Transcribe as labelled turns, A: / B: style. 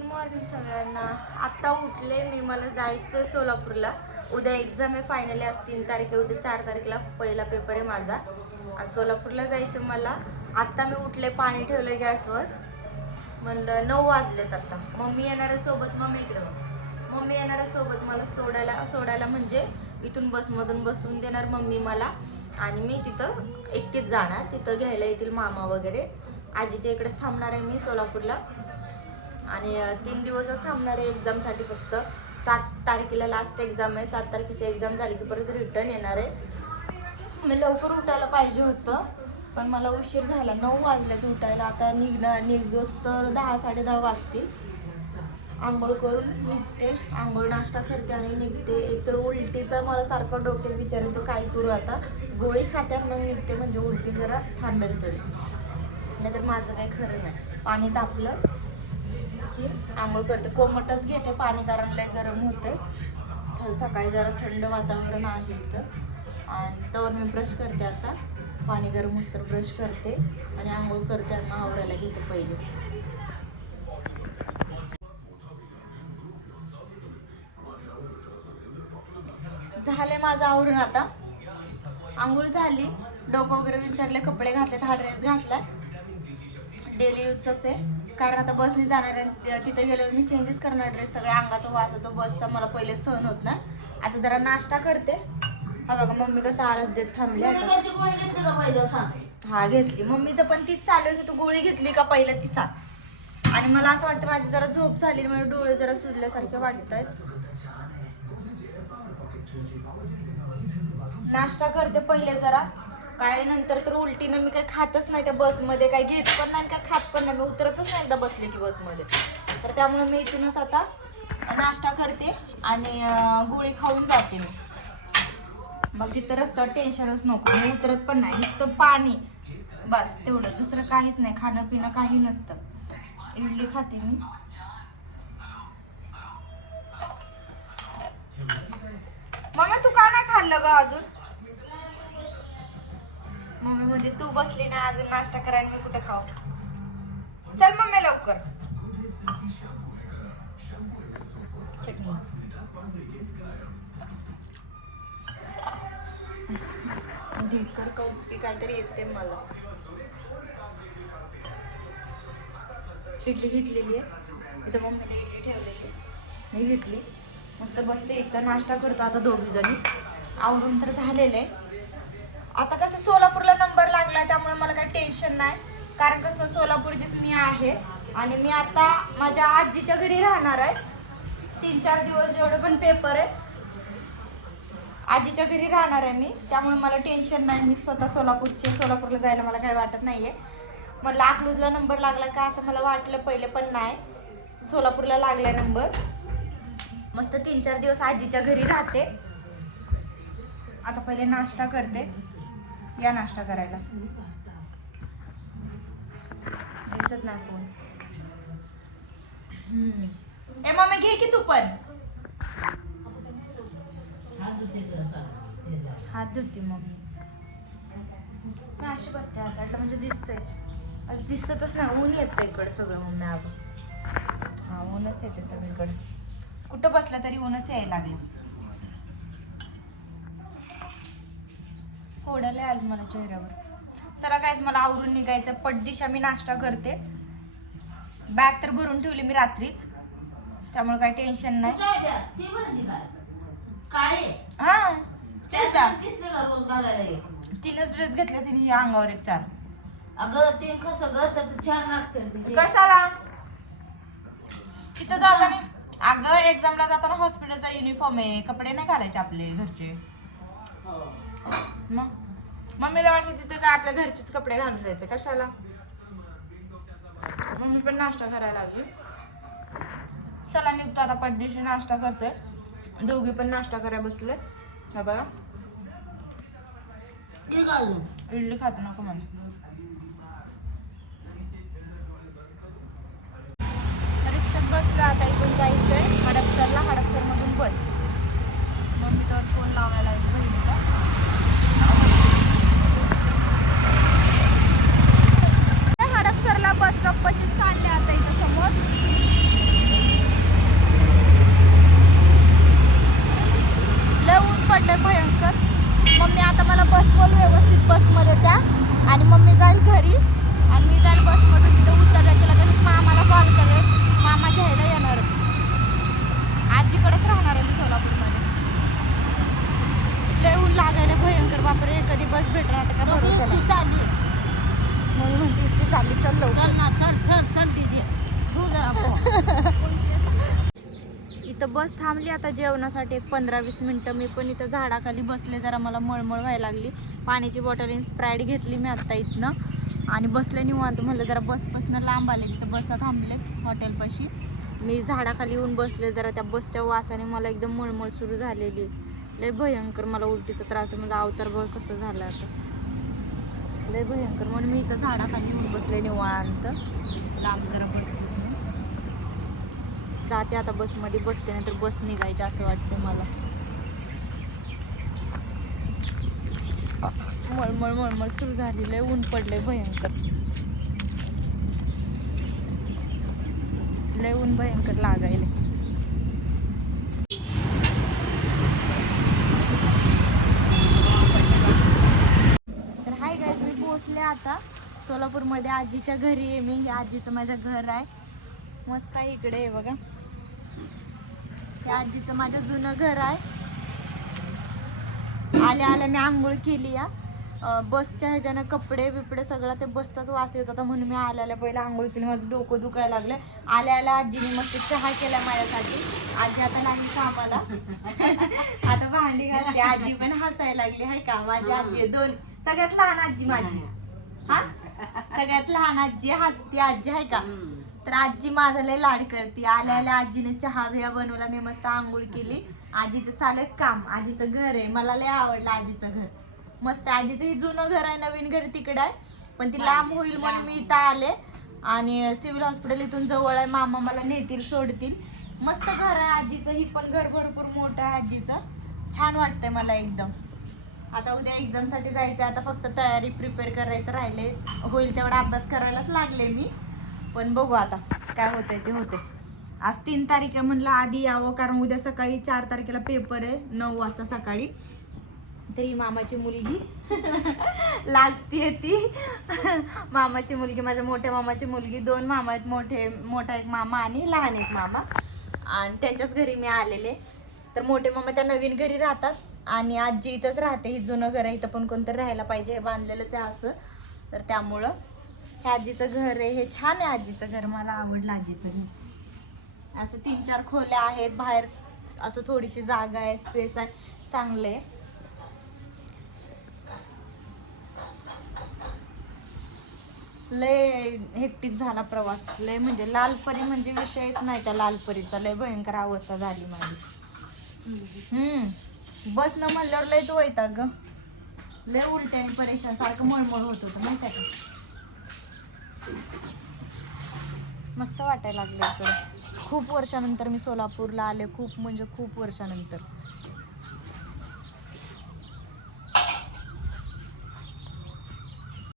A: Good morning सगळ्यांना. आत्ता उठले मी मला जायचं सोलापूरला. उद्या एक्झाम आहे फायनली आज तीन तारीख आहे उद्या चार तारखेला पहिला पेपर आहे माझा. आणि सोलापूरला जायचं मला. आत्ता मी उठले पाणी ठेवलं गॅसवर. म्हणलं नऊ वाजलेत आत्ता मम्मी येणाऱ्या सोबत मम्मी इकडं मम्मी येणाऱ्या सोबत मला सोडायला सोडायला म्हणजे इथून बसमधून बसवून देणार मम्मी मला. आणि मी तिथं एकटीच जाणार तिथं घ्यायला येतील मामा वगैरे. आजीच्या इकडेच थांबणार आहे मी सोलापूरला. आणि तीन दिवसच थांबणार आहे एक्झामसाठी फक्त. सात तारखेला लास्ट एक्झाम आहे. सात तारखेची एक्झाम झाली की परत रिटर्न येणार आहे. मी लवकर उठायला पाहिजे होतं पण मला उशीर झाला. नऊ वाजल्यात उठायला. आता निघणं निघोस तर दहा साडे दहा वाजतील. आंघोळ करून निघते. आंघोळ नाश्ता करते आणि निघते. एकतर उलटीचा मला सारखा डोक्यात विचार येतो काय करू आता? गोळी खाते मग निघते. म्हणजे उलटी जरा थांबेल तरी. नाहीतर माझं काही खरं नाही. पाणी तापलं. आणखी आंघोळ करते. कोमटच घेते. पाणी कारण लय गरम होते तर सकाळी जरा थंड वातावरण आहे इथं. आणि तवर मी ब्रश करते आता. पाणी गरम होतं ब्रश करते. आणि आंघोळ करते आणि आवरायला घेते पहिले. झाले माझं आवरून आता. आंघोळ झाली. डोकं वगैरे विचारले कपडे घातले हा ड्रेस घातलाय. डेली यूजचाच आहे. कारण आता बसने जाणार आहे तिथे गेल्यावर मी चेंजेस करणार ड्रेस सगळ्या अंगाचा वास होतो बसचा मला पहिले सहन होत ना. आता जरा नाश्ता करते. हा बघा मम्मी कसं आळस देत थांबली हा घेतली. मम्मीचं पण तीच चालू आहे की तू गोळी घेतली का पहिलं तिचा आणि मला असं वाटतं माझी जरा झोप झाली माझे डोळे जरा सुजल्यासारखे वाटत आहेत नाश्ता करते पहिले जरा. काय नंतर तर उलटीनं मी काही खातच नाही त्या बसमध्ये. काही घेत पण नाही काय खात पण नाही. मी उतरतच नाही एकदा बसले की बसमध्ये. तर त्यामुळे मी इथूनच आता नाश्ता करते आणि गोळी खाऊन जाते मी. मग तिथं रस्ता टेन्शनच नको. मी उतरत पण नाही. नुसतं पाणी. बस. तेवढं. दुसरं काहीच नाही. खाणं पिणं काही नसतं. इडली खाते मी. मम्मी तू का नाही खाल्लं ग अजून? मम्मी म्हणजे तू बसली ना अजून नाश्ता करायला मी कुठे खाऊ. चल मम्मी लवकर. चटणी ढेकर कौचकी काहीतरी येते मला. इडली घेतलेली आहे. इथं मम्मीने इडली ठेवलेली आहे. मी घेतली. मस्त बसते. एकदा नाश्ता करतो आता दोघी जणी आवरून तर झालेलं आहे. आता कसं सोलापूरला नंबर लागला त्यामुळे मला काही टेन्शन नाही. कारण कसं सोलापूरचीच मी आहे. आणि मी आता माझ्या आजीच्या घरी राहणार आहे. तीन चार दिवस जेवढे पण पेपर आहे आजीच्या घरी राहणार आहे मी. त्यामुळे मला टेन्शन नाही. मी स्वतः सोलापूरचे सोलापूरला जायला मला काही वाटत नाही आहे म्हटलं अकलूजला नंबर लागला का असं मला वाटलं पहिले पण नाही. सोलापूरला लागला नंबर. मस्त तीन चार दिवस आजीच्या घरी राहते. आता पहिले नाश्ता करते. या नाश्ता करायला. दिसत नाही कोण. ए मम्मी घे की तू पण. हात धुते मम्मी. मी अशी बसते हातातलं म्हणजे दिसतंय. आज दिसतच नाही ऊन येतं इकडं सगळं मम्मी अगं हा ऊनच येते सगळीकडे. कुठं बसलं तरी ऊनच यायला लागले. फोडायला आलं मला चेहऱ्यावर. चला कायच मला आवरून निघायचं. पटदिशा मी नाश्ता करते. बॅग तर भरून ठेवली मी रात्रीच. त्यामुळे काही टेन्शन नाही. हा? तीनच ड्रेस घेतले तिने अंगावर एक चार.
B: अगं ते कसं ग? त्याचं चार लागतं
A: कशाला? तिथं जाताना अगं एक्झामला जाताना हॉस्पिटलचा युनिफॉर्म आहे. कपडे नाही घालायचे आपले घरचे. मग? मम्मीला वाटतं तिथे काय आपल्या घरचेच कपडे घालून जायचे कशाला? मम्मी पण नाश्ता करायला लागली. चला निघतो आता पडदेशी नाश्ता करतोय. दोघी पण नाश्ता करायला बसले. हा बघा. इडली खातो नको मला रिक्षात बसलो आता इथून जायचंय. हडपसरला हडपसरमधून बस. मम्मी तर फोन लावायला बहिणीला. लेट चल चल ना चल चल चल दीदी. जरा इथं बस थांबली आता जेवणासाठी एक पंधरा वीस मिनटं. मी पण इथं झाडाखाली बसले जरा मला मळमळ व्हायला लागली. पाण्याची बॉटल आणि स्प्राईट घेतली मी आत्ता इथनं. आणि बसले निवांत. म्हणलं जरा बसपासनं लांब आले तिथं बसा थांबले हॉटेलपाशी. मी झाडाखाली येऊन बसले जरा त्या बसच्या वासाने मला एकदम मळमळ सुरू झालेली. लय भयंकर मला उलटीचा त्रास आहे. माझा अवतार बघ कसं झाला आता. लय भयंकर. म्हणून मी इथं झाडाखाली येऊन बसले निवांत. लांब जरा बसपासून जाते आता बसमध्ये. बसते नाही तर बस निघायची असं वाटतं मला. मळमळ मळमळ सुरू झालेलं आहे ऊन पडलंय भयंकर. लय ऊन भयंकर लागायले तर हाय गाईज मी पोहोचले आता. सोलापूरमध्ये आजीच्या घरी आहे मी. हे आजीचं माझ्या घर आहे. मस्त आहे इकडे आहे बघा. हे आजीचं माझं जुनं घर आहे. आल्या आल्या मी आंघोळ केली या बसच्या ह्याच्यानं कपडे बिपडे सगळं ते बसचाच वास येत होता म्हणून मी आल्या पहिला आंघोळ केली. माझं डोकं दुखायला लागलं. आल्या आल्या आजीने मस्त चहा केला माझ्यासाठी. आजी आता नाही कामाला. आता भांडी घालते आजी पण हसायला लागली. हाय का? माझी आजी दोन. सगळ्यात लहान आजी माझी. हा? सगळ्यात लहान आजी हसती आजी आहे का? तर आजी माझा लय लाड करते. आल्या आल्या आजीने चहा बिया बनवला मी मस्त आंघोळ केली. आजीचं चालू काम. आजीचं घर आहे. मला लय आवडलं आजीचं घर. मस्त. आजीचं हे जुनं घर आहे नवीन घर तिकडं आहे. पण ती लांब होईल म्हणून मी इथं आले. आणि सिव्हिल हॉस्पिटल इथून जवळ आहे. मामा मला नेतील सोडतील. मस्त घर आहे आजीचं. ही पण घर भरपूर मोठं आहे आजीचं. छान वाटतंय मला एकदम. आता उद्या एक्झामसाठी जायचं आता फक्त तयारी प्रिपेअर करायचं राहिले होईल तेवढा अभ्यास करायलाच लागले मी. पण बघू आता काय होतंय ते होते आज तीन तारीख आहे म्हणलं आधी यावं कारण उद्या सकाळी चार तारखेला पेपर आहे. नऊ वाजता सकाळी. तरी मामाची मुलगी. लाजतीये ती. मामाची मुलगी माझ्या मोठ्या मामाची मुलगी. दोन मामा आहेत मोठे मोठा एक मामा आणि लहान एक मामा. आणि त्यांच्याच घरी मी आलेले. तर मोठे मामा त्या नवीन घरी राहतात. आणि आजी इथंच राहते ही जुनं घर आहे इथं पण कोणतरी राहायला पाहिजे हे बांधलेलंच आहे असं. तर त्यामुळं हे आजीचं घर आहे हे छान आहे आजीचं घर मला आवडलं आजीचं घर. असं तीन चार खोल्या आहेत बाहेर असं थोडीशी जागा आहे स्पेस आहे चांगलं आहे. लय हेक्टिक झाला प्रवास लय म्हणजे लालपरी म्हणजे विषयच नाही त्या लालपरीचा लय भयंकर अवस्था झाली माझी. हम्म. बस न म्हणल्यावर लय तो वैताग ग लय उलट्याने परेशान सारखं मळमळ होत होतं माहिती आहे का? मस्त वाटायला लागलं इकडे. खूप वर्षानंतर मी सोलापूरला आले खूप म्हणजे खूप वर्षानंतर.